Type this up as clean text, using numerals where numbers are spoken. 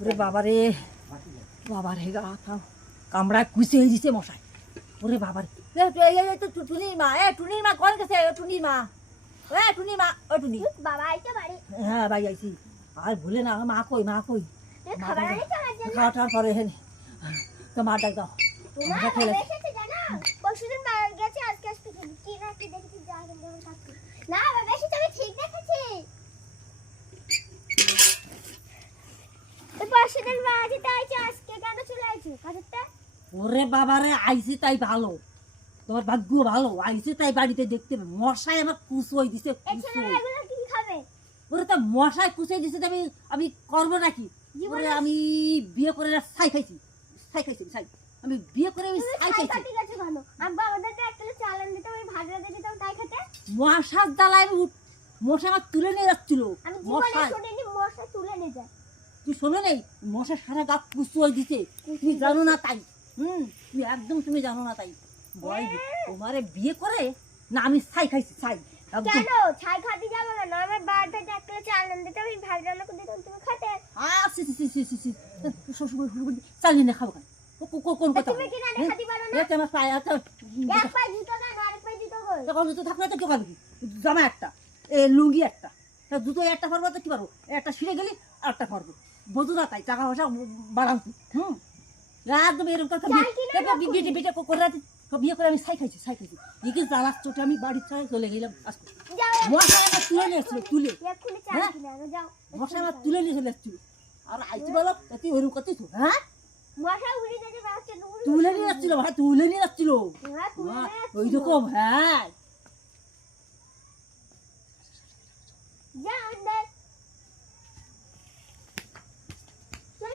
ওরে বাবারে বাবার হে গা কামড়ায় কুচে হয়ে দিছে মশাই। ওরে বাবারে তো টুনির মা, টুনির মা কোন গেছে? টুনির মা, টুনির মা, ও টুনি বাবা আইছে বাড়ি। হ্যাঁ বাড়ি আইছি। আর ভুলে না, মা কই, মা কই? খাবার আনিছো আমার জন্য? খাওয়াটার পরে হেন তো মা ডাক দাও। না এসেছে জানো, পরশুদিন মারা গেছে, আজকে আসতে কি না কি দেখেছি যা কিন্তু থাকতে না বাবা এসেছে, আমি ঠিক দেখেছি। তো পরশুদিন মারা যেতে আইছে, আজকে কেন চলে আইছে কাজটা? ওরে বাবারে আইছি তাই ভালো, তোমার ভাগ্য ভালো, আইছি তাই বাড়িতে দেখতে মশাই আমার কুচই দিছে। এই ছেলেরা এগুলো কি খাবে? ওরে তো মশাই কুচই দিছে, আমি আমি করবো নাকি? ওরে আমি বিয়ে করে ছাই খাইছি, ছাই খাইছি, ছাই। আমি বিয়ে করে আমি ছাই খাইছি। ঠিক আছে ভালো, আব্বা আমাদেরকে একটা চালান দিতে, আমি ভাত রেখে দিতাম তাই খেতে। মশার জ্বালায় আমি মশা আমার তুলে নিয়ে যাচ্ছিল। আমি জীবনে মশাই শুনিনি মশা তুলে নিয়ে যায়। তুই শোনো নেই, মশা সারা গা কুচই দিছে, তুমি জানো না তাই। তুমি একদম তুমি জানো না তাই। বল তোমারে বিয়ে করে না আমি ছাই খাইছি, ছাই একদম। কেন ছাই খাতে যাবো না? আমার বাড়িতে একটা চালান দিতে, আমি ভাত রান্না করে দিতাম তুমি খেতে। চালিয়ে খাবো কেন? কোন কথা? তুমি কি রান্না খাতে পারো না? আমার পায়ে এক পায়ে জুতো না, আরেক পায়ে জুতো কই? জুতো থাকলে তো কি করবি? জামা একটা, লুঙ্গি একটা, জুতো একটা পারবো তো কি পারবো? একটা ছিঁড়ে গেলি আর একটা পারবো, বোঝো না তাই। টাকা পয়সা বাড়ান একদম এরকম বিয়ে করে আমি ছাই খাইছি, ছাই খাইছি। একে জ্বালার চোটে আমি বাড়ির ছাড়া চলে গেলাম। মশা আমার তুলে নিয়ে এসেছিল, তুলে মশা আমার তুলে নিয়ে চলে এসেছিল। আর আইছি বলো তুই ওরকম করছিস? হ্যাঁ তুলে নিয়ে যাচ্ছিল, ভাই তুলে নিয়ে যাচ্ছিল ওই রকম। হ্যাঁ